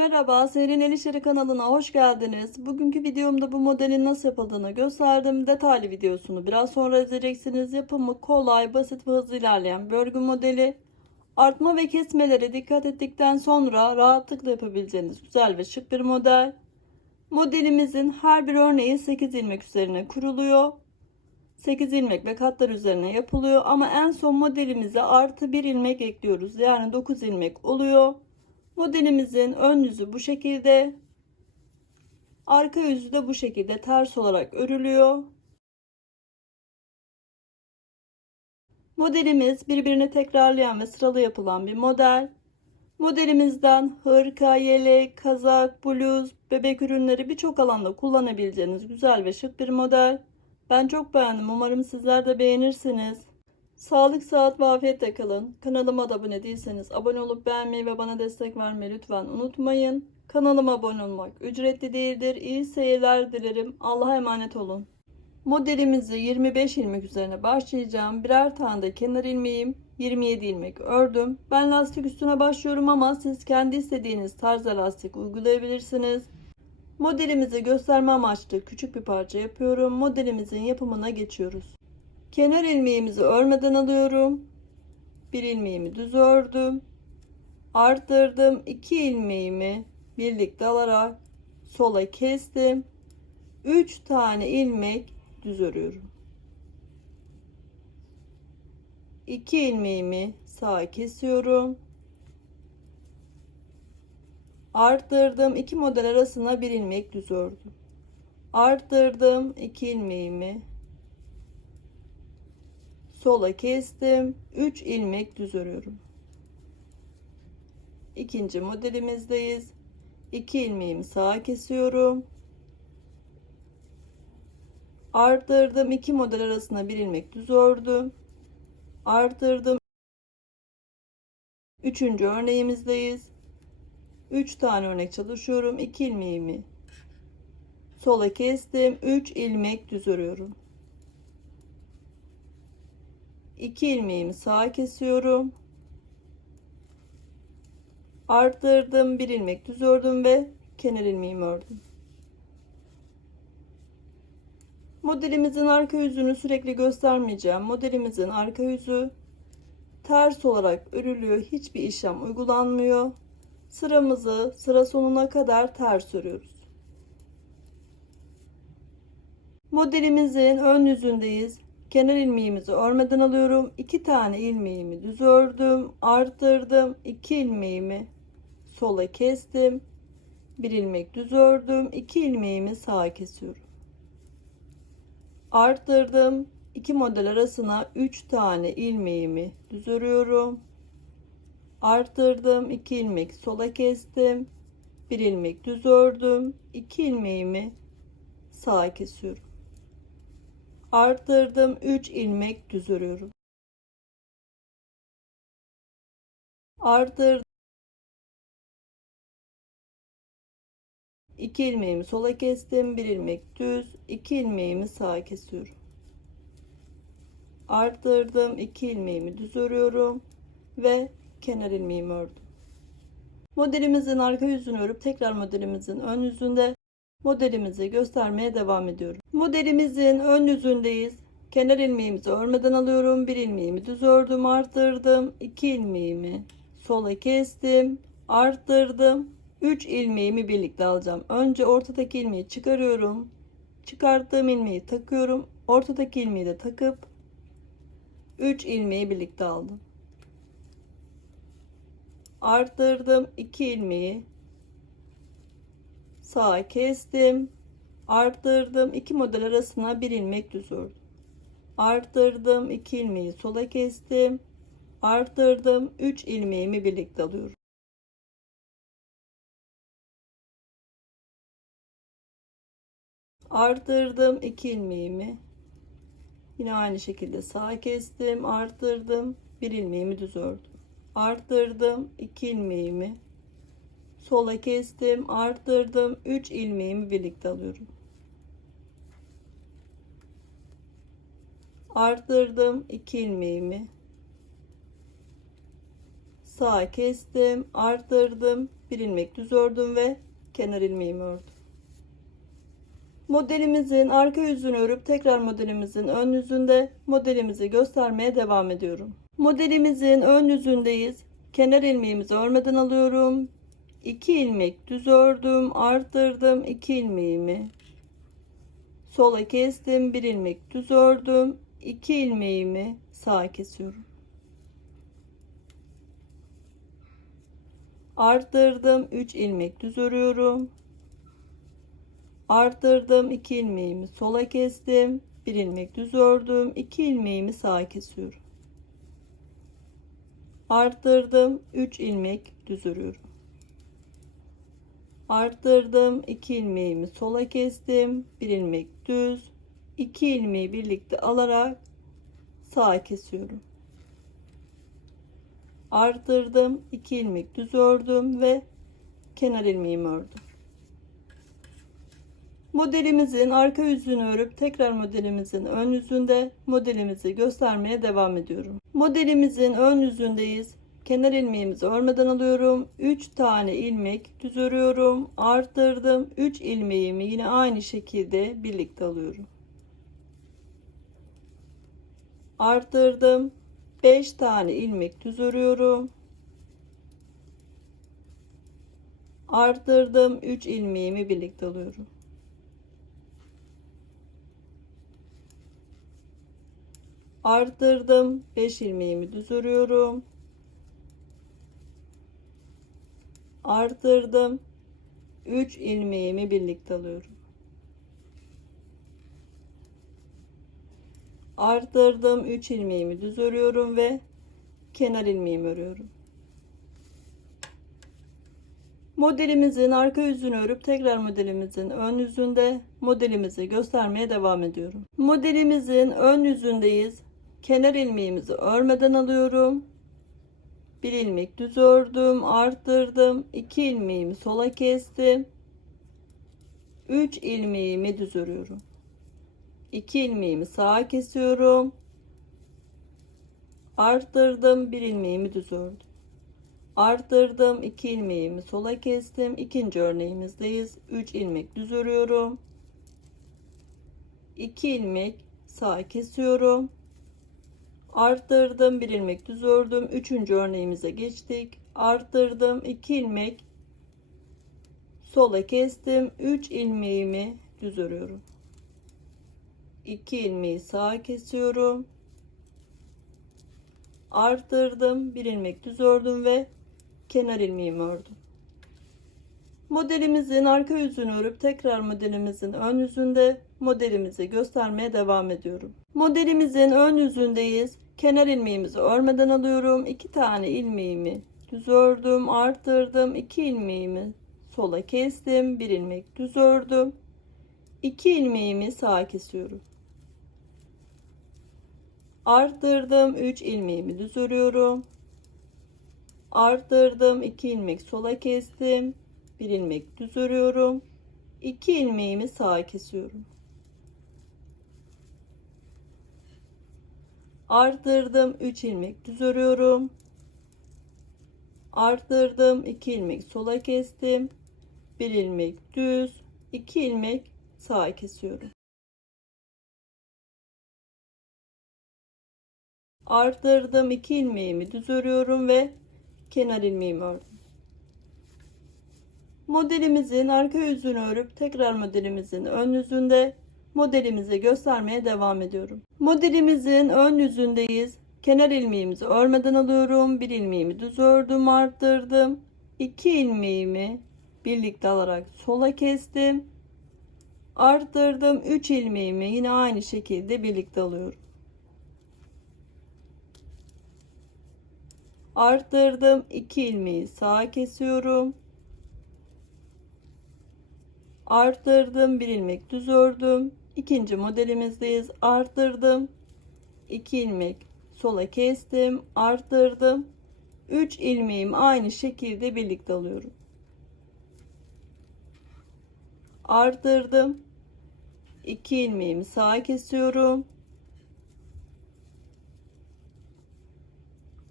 Merhaba, Serin El İşleri kanalına hoş geldiniz. Bugünkü videomda bu modelin nasıl yapıldığını gösterdim. Detaylı videosunu biraz sonra izleyeceksiniz. Yapımı kolay, basit ve hızlı ilerleyen bir örgü modeli. Artma ve kesmelere dikkat ettikten sonra rahatlıkla yapabileceğiniz güzel ve şık bir model. Modelimizin her bir örneği 8 ilmek üzerine kuruluyor. 8 ilmek ve katlar üzerine yapılıyor ama en son modelimize artı 1 ilmek ekliyoruz. Yani 9 ilmek oluyor. Modelimizin ön yüzü bu şekilde. Arka yüzü de bu şekilde ters olarak örülüyor. Modelimiz birbirine tekrarlayan ve sıralı yapılan bir model. Modelimizden hırka, yelek, kazak, bluz, bebek ürünleri birçok alanda kullanabileceğiniz güzel ve şık bir model. Ben çok beğendim. Umarım sizler de beğenirsiniz. Sağlık, sıhhat ve afiyetle kalın. Kanalıma da abone değilseniz abone olup beğenmeyi ve bana destek vermeyi lütfen unutmayın. Kanalıma abone olmak ücretli değildir. İyi seyirler dilerim. Allah'a emanet olun. Modelimizi 25 ilmek üzerine başlayacağım. Birer tane de kenar ilmeğim, 27 ilmek ördüm. Ben lastik üstüne başlıyorum ama siz kendi istediğiniz tarzda lastik uygulayabilirsiniz. Modelimizi gösterme amaçlı küçük bir parça yapıyorum. Modelimizin yapımına geçiyoruz. Kenar ilmeğimizi örmeden alıyorum. Bir ilmeğimi düz ördüm. Arttırdım. 2 ilmeğimi birlikte alarak sola kestim. 3 tane ilmek düz örüyorum. 2 ilmeğimi sağa kesiyorum. Arttırdım. 2 model arasına bir ilmek düz ördüm. Arttırdım. 2 ilmeğimi sola kestim. 3 ilmek düz örüyorum. İkinci modelimizdeyiz. 2 ilmeğimi sağa kesiyorum. Arttırdım. 2 model arasına bir ilmek düz ördüm. Arttırdım. Üçüncü örneğimizdeyiz. 3 tane örnek çalışıyorum. 2 ilmeğimi sola kestim. 3 ilmek düz örüyorum. 2 ilmeğimi sağa kesiyorum. Arttırdım. 1 ilmek düz ördüm ve kenar ilmeğimi ördüm. Modelimizin arka yüzünü sürekli göstermeyeceğim. Modelimizin arka yüzü ters olarak örülüyor. Hiçbir işlem uygulanmıyor. Sıramızı sıra sonuna kadar ters örüyoruz. Modelimizin ön yüzündeyiz. Kenar ilmeğimizi örmeden alıyorum. 2 tane ilmeğimi düz ördüm. Arttırdım. 2 ilmeğimi sola kestim. 1 ilmek düz ördüm. 2 ilmeğimi sağa kesiyorum. Arttırdım. 2 model arasına 3 tane ilmeğimi düz örüyorum. Arttırdım. 2 ilmek sola kestim. 1 ilmek düz ördüm. 2 ilmeğimi sağa kesiyorum. Arttırdım. 3 ilmek düz örüyorum. Arttırdım. 2 ilmeğimi sola kestim. 1 ilmek düz. 2 ilmeğimi sağa kesiyorum. Arttırdım. 2 ilmeğimi düz örüyorum ve kenar ilmeğimi ördüm. Modelimizin arka yüzünü örüp tekrar modelimizin ön yüzünde modelimizi göstermeye devam ediyorum. Modelimizin ön yüzündeyiz. Kenar ilmeğimizi örmeden alıyorum. 1 ilmeğimi düz ördüm, arttırdım. 2 ilmeğimi sola kestim, arttırdım. 3 ilmeğimi birlikte alacağım. Önce ortadaki ilmeği çıkarıyorum. Çıkarttığım ilmeği takıyorum. Ortadaki ilmeği de takıp 3 ilmeği birlikte aldım. Arttırdım. 2 ilmeği sağa kestim. Arttırdım. 2 model arasına bir ilmek düz ördüm. Arttırdım. 2 ilmeği sola kestim. Arttırdım. 3 ilmeğimi birlikte alıyorum. Arttırdım. 2 ilmeğimi yine aynı şekilde sağa kestim. Arttırdım. 1 ilmeğimi düz ördüm. Arttırdım. 2 ilmeğimi sola kestim. Arttırdım. 3 ilmeğimi birlikte alıyorum. Arttırdım. 2 ilmeğimi sağa kestim, arttırdım, bir ilmek düz ördüm ve kenar ilmeğimi ördüm. Modelimizin arka yüzünü örüp tekrar modelimizin ön yüzünde modelimizi göstermeye devam ediyorum. Modelimizin ön yüzündeyiz. Kenar ilmeğimizi örmeden alıyorum. 2 ilmek düz ördüm, arttırdım, 2 ilmeğimi sola kestim, 1 ilmek düz ördüm, 2 ilmeğimi sağa kesiyorum. Arttırdım, 3 ilmek düz örüyorum. Arttırdım, 2 ilmeğimi sola kestim, 1 ilmek düz ördüm, 2 ilmeğimi sağa kesiyorum. Arttırdım, 3 ilmek düz örüyorum. Arttırdım, 2 ilmeğimi sola kestim, 1 ilmek düz, 2 ilmeği birlikte alarak sağa kesiyorum. Arttırdım, 2 ilmek düz ördüm ve kenar ilmeğimi ördüm. Modelimizin arka yüzünü örüp tekrar modelimizin ön yüzünde modelimizi göstermeye devam ediyorum. Modelimizin ön yüzündeyiz. Kenar ilmeğimizi örmeden alıyorum. 3 tane ilmek düz örüyorum. Arttırdım. 3 ilmeğimi yine aynı şekilde birlikte alıyorum. Arttırdım. 5 tane ilmek düz örüyorum. Arttırdım. 3 ilmeğimi birlikte alıyorum. Arttırdım, 5 ilmeğimi düz örüyorum. Arttırdım, 3 ilmeğimi birlikte alıyorum. Arttırdım, 3 ilmeğimi düz örüyorum ve kenar ilmeğimi örüyorum. Modelimizin arka yüzünü örüp tekrar modelimizin ön yüzünde modelimizi göstermeye devam ediyorum. Modelimizin ön yüzündeyiz. Kenar ilmeğimizi örmeden alıyorum. 1 ilmek düz ördüm, arttırdım, 2 ilmeğimi sola kestim, 3 ilmeğimi düz örüyorum, 2 ilmeğimi sağa kesiyorum, arttırdım, 1 ilmeğimi düz ördüm, arttırdım, 2 ilmeğimi sola kestim. İkinci örneğimizdeyiz. 3 ilmek düz örüyorum, 2 ilmek sağa kesiyorum, arttırdım, 1 ilmek düz ördüm. Üçüncü örneğimize geçtik. Arttırdım, 2 ilmek sola kestim, 3 ilmeğimi düz örüyorum, 2 ilmeği sağa kesiyorum, arttırdım, 1 ilmek düz ördüm ve kenar ilmeğimi ördüm. Modelimizin arka yüzünü örüp tekrar modelimizin ön yüzünde modelimizi göstermeye devam ediyorum. Modelimizin ön yüzündeyiz. Kenar ilmeğimizi örmeden alıyorum. 2 tane ilmeğimi düz ördüm, arttırdım, 2 ilmeğimi sola kestim, 1 ilmek düz ördüm, 2 ilmeğimi sağa kesiyorum. Arttırdım, 3 ilmeğimi düz örüyorum. Arttırdım, 2 ilmek sola kestim, 1 ilmek düz örüyorum, 2 ilmeğimi sağa kesiyorum. Arttırdım, 3 ilmek düz örüyorum. Arttırdım, 2 ilmek sola kestim, 1 ilmek düz, 2 ilmek sağa kesiyorum. Arttırdım, 2 ilmeğimi düz örüyorum ve kenar ilmeğimi ördüm. Modelimizin arka yüzünü örüp tekrar modelimizin ön yüzünde modelimizi göstermeye devam ediyorum. Modelimizin ön yüzündeyiz. Kenar ilmeğimizi örmeden alıyorum. 1 ilmeğimi düz ördüm, arttırdım. 2 ilmeğimi birlikte alarak sola kestim. Arttırdım, 3 ilmeğimi yine aynı şekilde birlikte alıyorum. Arttırdım, 2 ilmeği sağa kesiyorum. Arttırdım, 1 ilmek düz ördüm. İkinci modelimizdeyiz. Arttırdım, 2 ilmek sola kestim, arttırdım, 3 ilmeğimi aynı şekilde birlikte alıyorum. Arttırdım, 2 ilmeğimi sağa kesiyorum.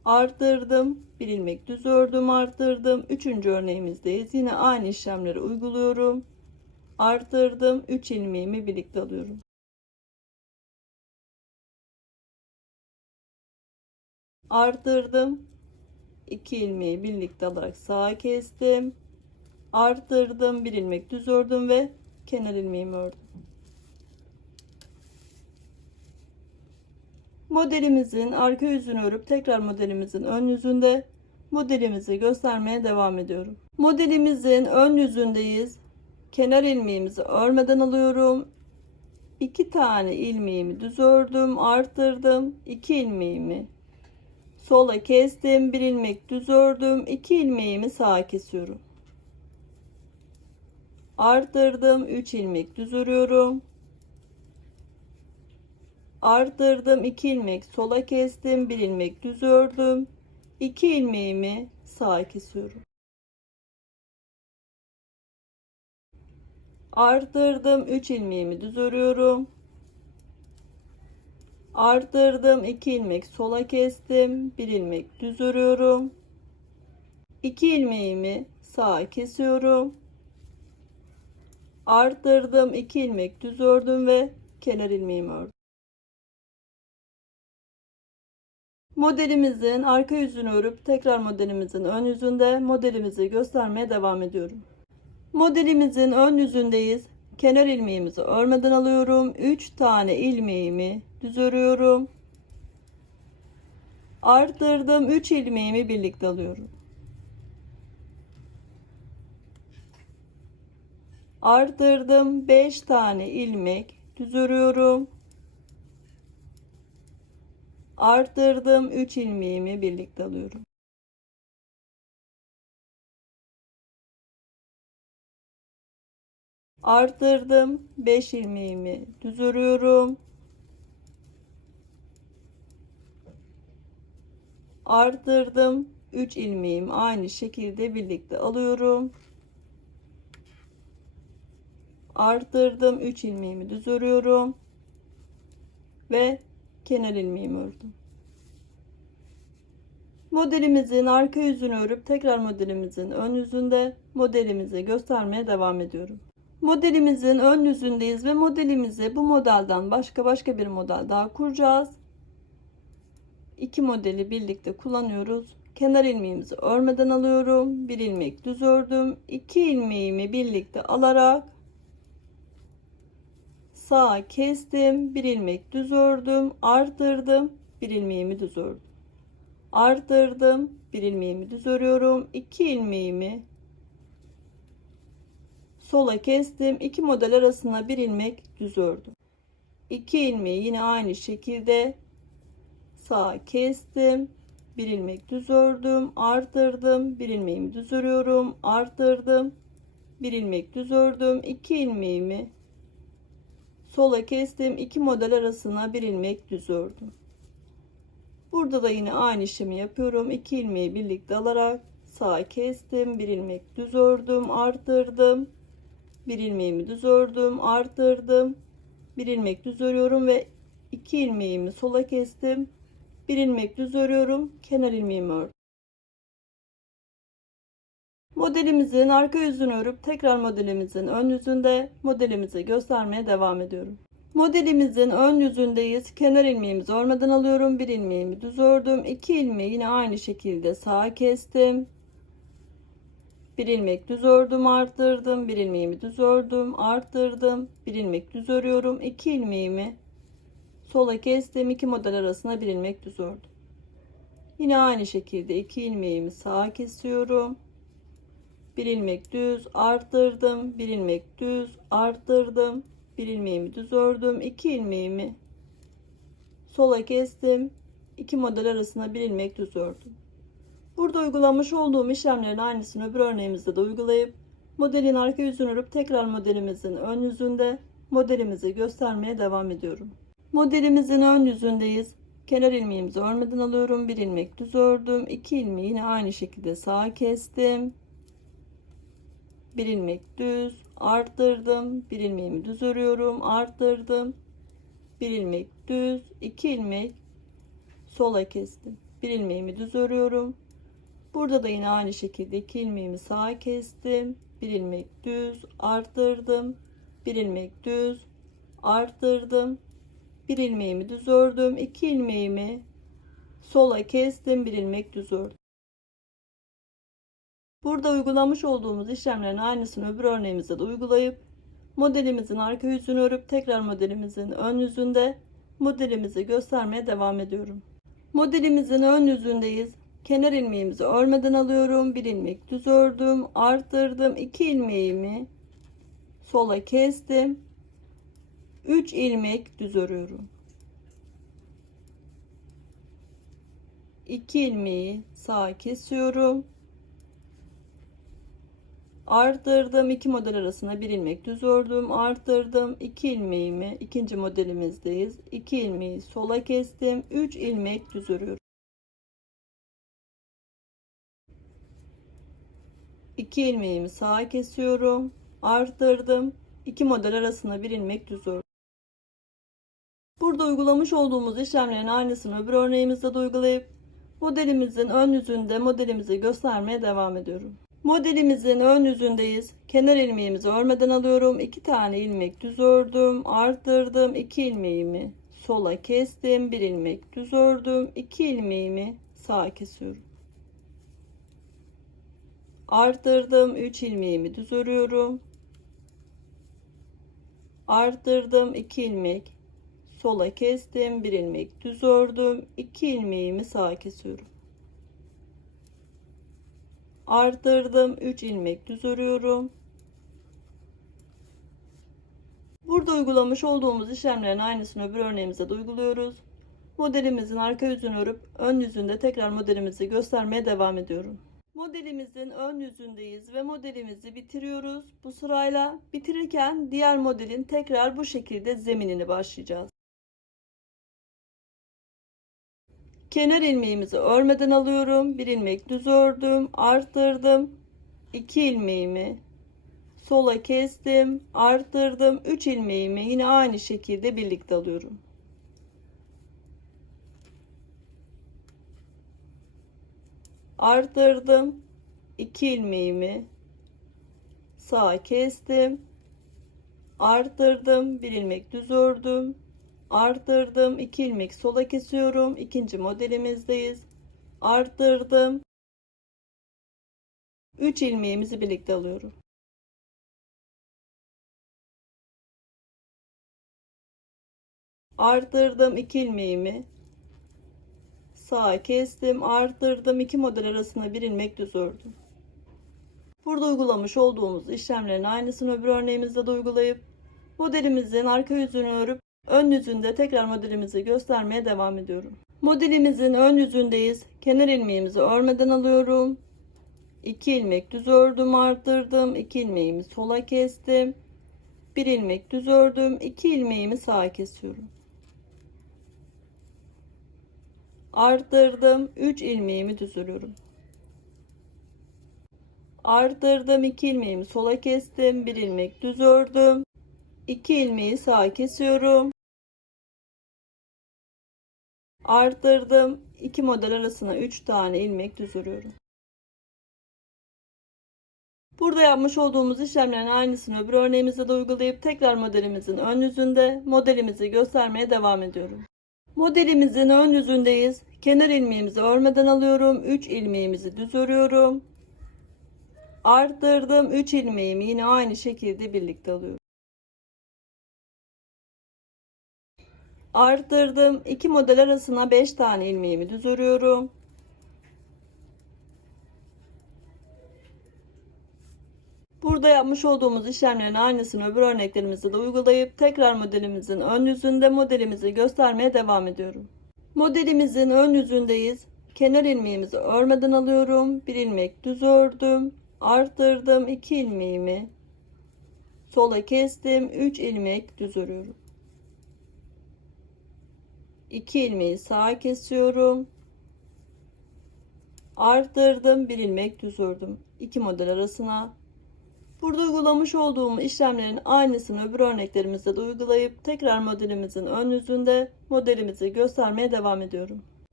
arttırdım, bir ilmek düz ördüm, arttırdım. Üçüncü örneğimizdeyiz. Yine aynı işlemleri uyguluyorum. Arttırdım, 3 ilmeğimi birlikte alıyorum. Arttırdım, 2 ilmeği birlikte alarak sağa kestim. Arttırdım, bir ilmek düz ördüm ve kenar ilmeğimi ördüm. Modelimizin arka yüzünü örüp tekrar modelimizin ön yüzünde modelimizi göstermeye devam ediyorum. Modelimizin ön yüzündeyiz. Kenar ilmeğimizi örmeden alıyorum. 2 tane ilmeğimi düz ördüm, arttırdım. 2 ilmeğimi sola kestim, bir ilmek düz ördüm. 2 ilmeğimi sağa kesiyorum. Arttırdım, 3 ilmek düz örüyorum. Arttırdım, 2 ilmek sola kestim, bir ilmek düz ördüm. 2 ilmeğimi sağa kesiyorum. Arttırdım, 3 ilmeğimi düz örüyorum. Arttırdım, 2 ilmek sola kestim, bir ilmek düz örüyorum. 2 ilmeğimi sağa kesiyorum. Arttırdım, 2 ilmek düz ördüm ve kenar ilmeğimi ördüm. Modelimizin arka yüzünü örüp tekrar modelimizin ön yüzünde modelimizi göstermeye devam ediyorum. Modelimizin ön yüzündeyiz. Kenar ilmeğimizi örmeden alıyorum. 3 tane ilmeğimi düz örüyorum. Arttırdım, 3 ilmeğimi birlikte alıyorum. Arttırdım, 5 tane ilmek düz örüyorum. Arttırdım, 3 ilmeğimi birlikte alıyorum. Arttırdım, 5 ilmeğimi düz örüyorum. Arttırdım, 3 ilmeğimi aynı şekilde birlikte alıyorum. Arttırdım, 3 ilmeğimi düz örüyorum ve kenar ilmeğimi ördüm. Modelimizin arka yüzünü örüp tekrar modelimizin ön yüzünde modelimizi göstermeye devam ediyorum. Modelimizin ön yüzündeyiz ve modelimizi bu modelden başka bir model daha kuracağız. İki modeli birlikte kullanıyoruz. Kenar ilmeğimizi örmeden alıyorum. Bir ilmek düz ördüm. 2 ilmeğimi birlikte alarak sağa kestim. Bir ilmek düz ördüm. Arttırdım. Bir ilmeğimi düz ördüm. Arttırdım. Bir ilmeğimi düz örüyorum. 2 ilmeğimi sola kestim. 2 model arasına bir ilmek düz ördüm. 2 ilmeği yine aynı şekilde sağa kestim. Bir ilmek düz ördüm. Arttırdım. Bir ilmeğimi düz örüyorum. Arttırdım. Bir ilmek düz ördüm. 2 ilmeğimi sola kestim. 2 model arasına bir ilmek düz ördüm. Burada da yine aynı işlemi yapıyorum. 2 ilmeği birlikte alarak sağa kestim. Bir ilmek düz ördüm. Arttırdım. Bir ilmeğimi düz ördüm. Arttırdım. Bir ilmek düz örüyorum ve 2 ilmeğimi sola kestim. Bir ilmek düz örüyorum. Kenar ilmeğimi ördüm. Modelimizin arka yüzünü örüp tekrar modelimizin ön yüzünde modelimizi göstermeye devam ediyorum. Modelimizin ön yüzündeyiz. Kenar ilmeğimizi örmeden alıyorum. Bir ilmeğimi düz ördüm. 2 ilmeği yine aynı şekilde sağa kestim. Bir ilmek düz ördüm, arttırdım. Bir ilmeğimi düz ördüm, arttırdım. Bir ilmek düz örüyorum. 2 ilmeğimi sola kestim. 2 model arasına bir ilmek düz ördüm. Yine aynı şekilde 2 ilmeğimi sağa kesiyorum. Bir ilmek düz, arttırdım. Bir ilmek düz, arttırdım. Bir ilmeğimi düz ördüm. 2 ilmeğimi sola kestim. 2 model arasına bir ilmek düz ördüm. Burada uygulamış olduğum işlemlerin aynısını öbür örneğimizde de uygulayıp modelin arka yüzünü örüp tekrar modelimizin ön yüzünde modelimizi göstermeye devam ediyorum. Modelimizin ön yüzündeyiz. Kenar ilmeğimizi örmeden alıyorum. Bir ilmek düz ördüm. 2 ilmeği yine aynı şekilde sağa kestim. Bir ilmek düz, arttırdım. Bir ilmeğimi düz örüyorum, arttırdım. Bir ilmek düz, 2 ilmek sola kestim. Bir ilmeğimi düz örüyorum. Burada da yine aynı şekilde 2 ilmeğimi sağa kestim. Bir ilmek düz arttırdım. Bir ilmek düz arttırdım. Bir ilmeğimi düz ördüm. 2 ilmeğimi sola kestim. Bir ilmek düz ördüm. Burada uygulamış olduğumuz işlemlerin aynısını öbür örneğimizde de uygulayıp modelimizin arka yüzünü örüp tekrar modelimizin ön yüzünde modelimizi göstermeye devam ediyorum. Modelimizin ön yüzündeyiz. Kenar ilmeğimizi örmeden alıyorum. Bir ilmek düz ördüm, arttırdım. 2 ilmeğimi sola kestim. 3 ilmek düz örüyorum. 2 ilmeği sağa kesiyorum. Arttırdım. 2 model arasına bir ilmek düz ördüm, arttırdım. 2 ilmeğimi ikinci modelimizdeyiz. 2 ilmeği sola kestim. 3 ilmek düz örüyorum. 2 ilmeğimi sağa kesiyorum, arttırdım. 2 model arasına bir ilmek düz ördüm. Burada uygulamış olduğumuz işlemlerin aynısını öbür örneğimizde de uygulayıp modelimizin ön yüzünde modelimizi göstermeye devam ediyorum. Modelimizin ön yüzündeyiz. Kenar ilmeğimizi örmeden alıyorum. 2 tane ilmek düz ördüm, arttırdım. 2 ilmeğimi sola kestim. Bir ilmek düz ördüm. 2 ilmeğimi sağa kesiyorum. Arttırdım. 3 ilmeğimi düz örüyorum. Arttırdım. 2 ilmek sola kestim. Bir ilmek düz ördüm. 2 ilmeğimi sağa kesiyorum. Arttırdım. 3 ilmek düz örüyorum. Burada uygulamış olduğumuz işlemlerin aynısını öbür örneğimize de uyguluyoruz. Modelimizin arka yüzünü örüp ön yüzünde tekrar modelimizi göstermeye devam ediyorum. Modelimizin ön yüzündeyiz ve modelimizi bitiriyoruz. Bu sırayla bitirirken diğer modelin tekrar bu şekilde zeminini başlayacağız. Kenar ilmeğimizi örmeden alıyorum. Bir ilmek düz ördüm, arttırdım. 2 ilmeğimi sola kestim, arttırdım. 3 ilmeğimi yine aynı şekilde birlikte alıyorum. Arttırdım. 2 ilmeğimi sağa kestim, arttırdım. Bir ilmek düz ördüm, arttırdım. 2 ilmek sola kesiyorum. İkinci modelimizdeyiz. Arttırdım. 3 ilmeğimizi birlikte alıyorum. Arttırdım. 2 ilmeğimi sağa kestim, arttırdım. 2 model arasında bir ilmek düz ördüm. Burada uygulamış olduğumuz işlemlerin aynısını öbür örneğimizde de uygulayıp modelimizin arka yüzünü örüp ön yüzünde tekrar modelimizi göstermeye devam ediyorum. Modelimizin ön yüzündeyiz. Kenar ilmeğimizi örmeden alıyorum. 2 ilmek düz ördüm, arttırdım. 2 ilmeğimi sola kestim. 1 ilmek düz ördüm. 2 ilmeğimi sağa kesiyorum. Arttırdım. 3 ilmeğimi düz örüyorum. Arttırdım. 2 ilmeğimi sola kestim. 1 ilmek düz ördüm. 2 ilmeği sağa kesiyorum. Arttırdım. 2 model arasına 3 tane ilmek düz örüyorum. Burada yapmış olduğumuz işlemlerin aynısını öbür örneğimizde de uygulayıp tekrar modelimizin ön yüzünde modelimizi göstermeye devam ediyorum. Modelimizin ön yüzündeyiz. Kenar ilmeğimizi örmeden alıyorum. 3 ilmeğimizi düz örüyorum. Arttırdım. 3 ilmeğimi yine aynı şekilde birlikte alıyorum. Arttırdım. 2 model arasına 5 tane ilmeğimi düz örüyorum. Burada yapmış olduğumuz işlemlerin aynısını öbür örneklerimizde de uygulayıp tekrar modelimizin ön yüzünde modelimizi göstermeye devam ediyorum. Modelimizin ön yüzündeyiz. Kenar ilmeğimizi örmeden alıyorum. 1 ilmek düz ördüm. Arttırdım. 2 ilmeğimi sola kestim. 3 ilmek düz örüyorum. 2 ilmeği sağa kesiyorum. Arttırdım. 1 ilmek düz ördüm. 2 model arasına. Burada uygulamış olduğum işlemlerin aynısını öbür örneklerimizde de uygulayıp tekrar modelimizin ön yüzünde modelimizi göstermeye devam ediyorum.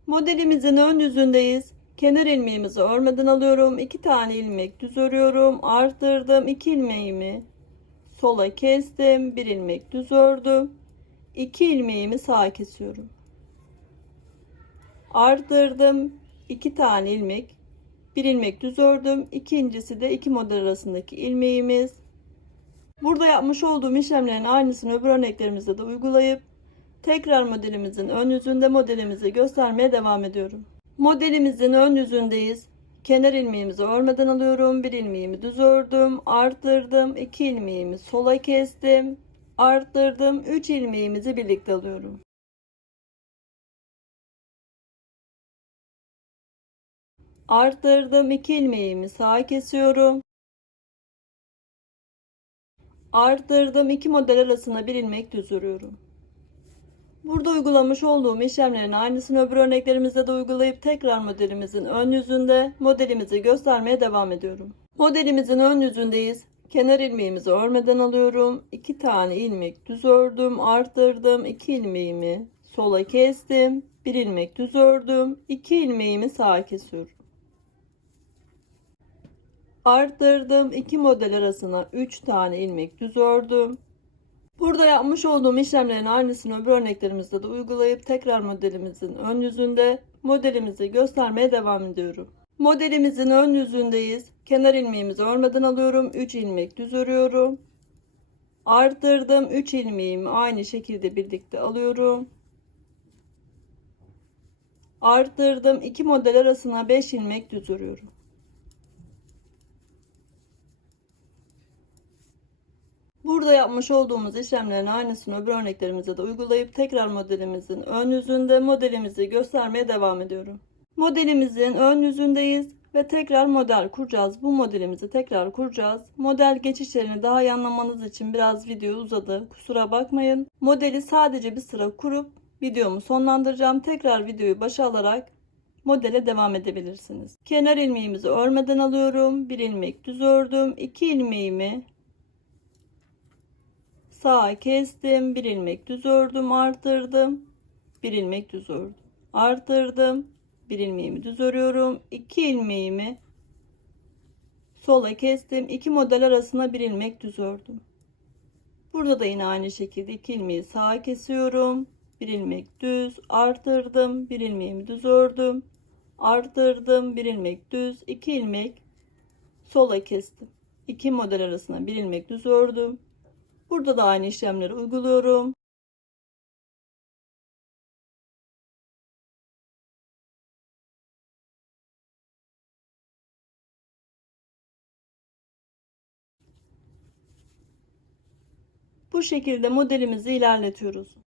Modelimizin ön yüzündeyiz. Kenar ilmeğimizi örmeden alıyorum. 2 tane ilmek düz örüyorum. Arttırdım. 2 ilmeğimi sola kestim. 1 ilmek düz ördüm. 2 ilmeğimi sağa kesiyorum. Arttırdım. 2 tane ilmek. 1 ilmek düz ördüm. İkincisi de 2 model arasındaki ilmeğimiz. Burada yapmış olduğum işlemlerin aynısını öbür örneklerimizde de uygulayıp tekrar modelimizin ön yüzünde modelimizi göstermeye devam ediyorum. Modelimizin ön yüzündeyiz. Kenar ilmeğimizi örmeden alıyorum. 1 ilmeğimi düz ördüm. Arttırdım. 2 ilmeğimi sola kestim. Arttırdım. 3 ilmeğimizi birlikte alıyorum. Arttırdım. 2 ilmeğimi sağa kesiyorum. Arttırdım. 2 model arasına 1 ilmek düz örüyorum. Burada uygulamış olduğum işlemlerin aynısını öbür örneklerimizde de uygulayıp tekrar modelimizin ön yüzünde modelimizi göstermeye devam ediyorum. Modelimizin ön yüzündeyiz. Kenar ilmeğimizi örmeden alıyorum. 2 tane ilmek düz ördüm. Arttırdım. 2 ilmeğimi sola kestim. 1 ilmek düz ördüm. 2 ilmeğimi sağa kesiyorum. Arttırdım. 2 model arasına 3 tane ilmek düz ördüm. Burada yapmış olduğum işlemlerin aynısını öbür örneklerimizde de uygulayıp tekrar modelimizin ön yüzünde modelimizi göstermeye devam ediyorum. Modelimizin ön yüzündeyiz. Kenar ilmeğimizi örmeden alıyorum. 3 ilmek düz örüyorum. Arttırdım. 3 ilmeğimi aynı şekilde birlikte alıyorum. Arttırdım. 2 model arasına 5 ilmek düz örüyorum. Burada yapmış olduğumuz işlemlerin aynısını öbür örneklerimize de uygulayıp tekrar modelimizin ön yüzünde modelimizi göstermeye devam ediyorum. Modelimizin ön yüzündeyiz ve tekrar model kuracağız. Bu modelimizi tekrar kuracağız. Model geçişlerini daha iyi anlamanız için biraz video uzadı. Kusura bakmayın. Modeli sadece bir sıra kurup videomu sonlandıracağım. Tekrar videoyu başa alarak modele devam edebilirsiniz. Kenar ilmeğimizi örmeden alıyorum. 1 ilmek düz ördüm. 2 ilmeğimi sağa kestim. 1 ilmek düz ördüm. Arttırdım. 1 ilmek düz ördüm. Arttırdım. 1 ilmeğimi düz örüyorum. 2 ilmeğimi sola kestim. 2 model arasına 1 ilmek düz ördüm. Burada da yine aynı şekilde 2 ilmeği sağa kesiyorum. 1 ilmek düz. Arttırdım. 1 ilmeğimi düz ördüm. Arttırdım. 1 ilmek düz. 2 ilmek sola kestim. 2 model arasına 1 ilmek düz ördüm. Burada da aynı işlemleri uyguluyorum. Bu şekilde modelimizi ilerletiyoruz.